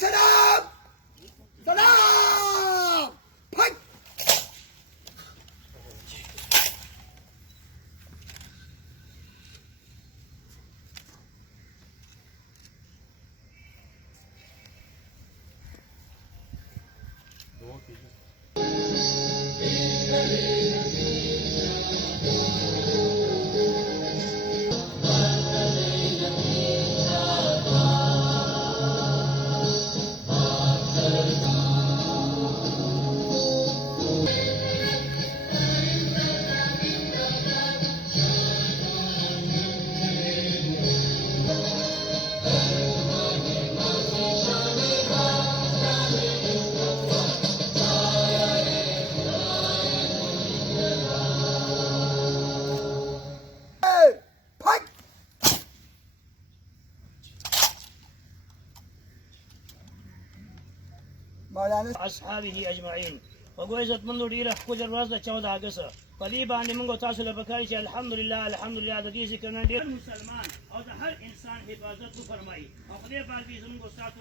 سلام سلام فك فك مولانا اصحابه اجمعين وګو عزت مندو ډیره خو جرواز د 14 اگست په دې باندې موږ تاسو له پکاري چې الحمدلله د دې ذکر نه ډیر مسلمان او د هر انسان حفاظت وفرمایي او خدای پاک دې زموږ استاد